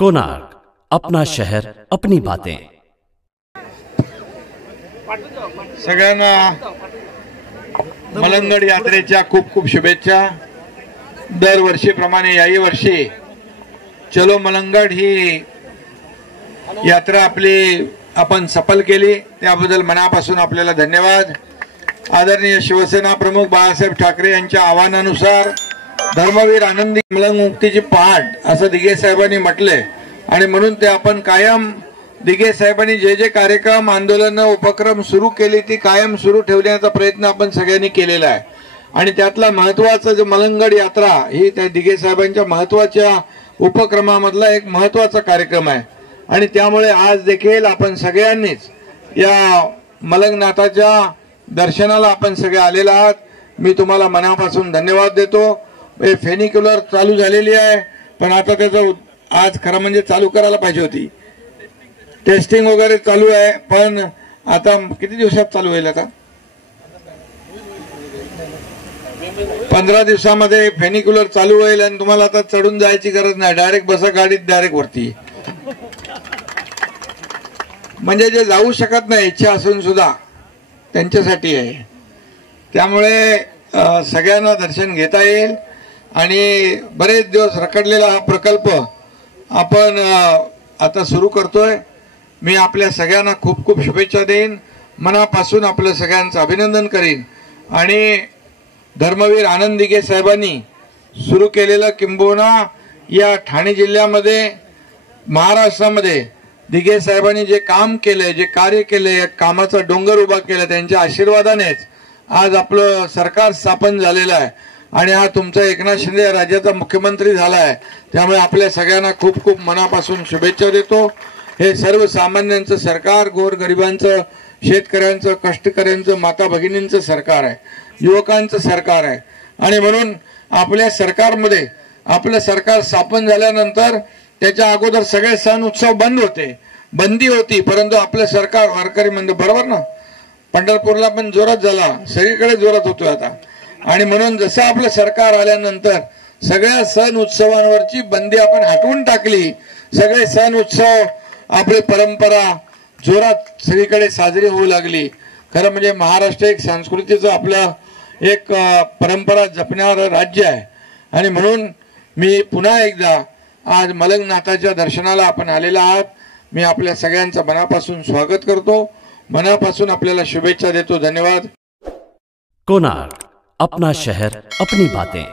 कोणार्क, अपना शहर अपनी बातें। सगळ्यांना मलंगड यात्रेच्या खूप खूप शुभेच्छा। दरवर्षीप्रमाणे याही वर्षी चलो मलंगड ही यात्रा आपली आपण सफल केली, त्याबद्दल मनापासून आपल्याला धन्यवाद। आदरणीय शिवसेना प्रमुख बाळासाहेब ठाकरे यांच्या आवाहनानुसार धर्मवीर आनंदी मलंग मुक्तीची पहाट असं दिघे साहेबांनी म्हटले आणि म्हणून ते आपण कायम दिघे साहेबांनी जे जे कार्यक्रम आंदोलन उपक्रम सुरू केले ती कायम सुरू ठेवण्याचा प्रयत्न आपण सगळ्यांनी केलेला आहे। आणि त्यातला महत्त्वाचा जो मलंगड यात्रा ही त्या दिघे साहेबांच्या महत्त्वाच्या उपक्रमामधला एक महत्त्वाचा कार्यक्रम आहे आणि त्यामुळे आज देखील आपण सगळ्यांनीच या मलंगनाथाच्या दर्शनाला आपण सगळे आलेले आहात। मी तुम्हाला मनापासून धन्यवाद देतो। फेनिक्युलर चालू झालेली आहे, पण आता त्याचं आज खरं म्हणजे चालू करायला पाहिजे होती। टेस्टिंग वगैरे चालू आहे, पण आता किती दिवसात चालू होईल? आता 15 दिवसामध्ये फेनिक्युलर चालू होईल आणि तुम्हाला आता चढून जायची गरज नाही, डायरेक्ट बसा गाडीत डायरेक्ट वरती। म्हणजे जे जाऊ शकत नाही इच्छा असून सुद्धा त्यांच्यासाठी आहे, त्यामुळे सगळ्यांना दर्शन घेता येईल। आणि बरेच दिवस रखडलेला हा प्रकल्प आपण आता सुरू करतोय। मी आपल्या सगळ्यांना खूप खूप शुभेच्छा देईन, मनापासून आपलं सगळ्यांचं अभिनंदन करीन। आणि धर्मवीर आनंद दिघे साहेबांनी सुरू केलेलं किंबहुना या ठाणे जिल्ह्यामध्ये महाराष्ट्रामध्ये दिघे साहेबांनी जे काम केले, जे कार्य केले, कामाचा डोंगर उभा केला, त्यांच्या आशीर्वादानेच आज आपलं सरकार स्थापन झालेलं आहे आणि हा तुमचा एकनाथ शिंदे राज्याचा मुख्यमंत्री झाला आहे। त्यामुळे आपल्या सगळ्यांना खूप खूप मनापासून शुभेच्छा देतो। हे सर्वसामान्यांचं सरकार, गोरगरिबांचं, शेतकऱ्यांचं, कष्टकऱ्यांचं, माता भगिनींचं सरकार आहे, युवकांचं सरकार आहे। आणि म्हणून आपल्या सरकारमध्ये आपलं सरकार स्थापन झाल्यानंतर त्याच्या अगोदर सगळे सण उत्सव बंद होते, बंदी होती, परंतु आपलं सरकार वारकरी म्हणजे बरोबर ना, पंढरपूरला पण जोरात झाला, सगळीकडे जोरात होतोय आता। आणि म्हणून जसं आपलं सरकार आल्यानंतर सगळ्या सण उत्सवांवरची बंदी आपण हटवून टाकली। सगळे सण उत्सव, आपली परंपरा जोरात सगळीकडे साजरी होऊ लागली। खरं म्हणजे महाराष्ट्र एक संस्कृतीचं आपलं एक परंपरा जपणारं राज्य आहे आणि म्हणून मी पुन्हा एकदा आज मलंगनाथाच्या दर्शनाला आपण आलेला आहात। मी आपल्या सगळ्यांचं मनापासून स्वागत करतो, मनापासून आपल्याला शुभेच्छा देतो। धन्यवाद। कोणार्क, अपना शहर अपनी बातें।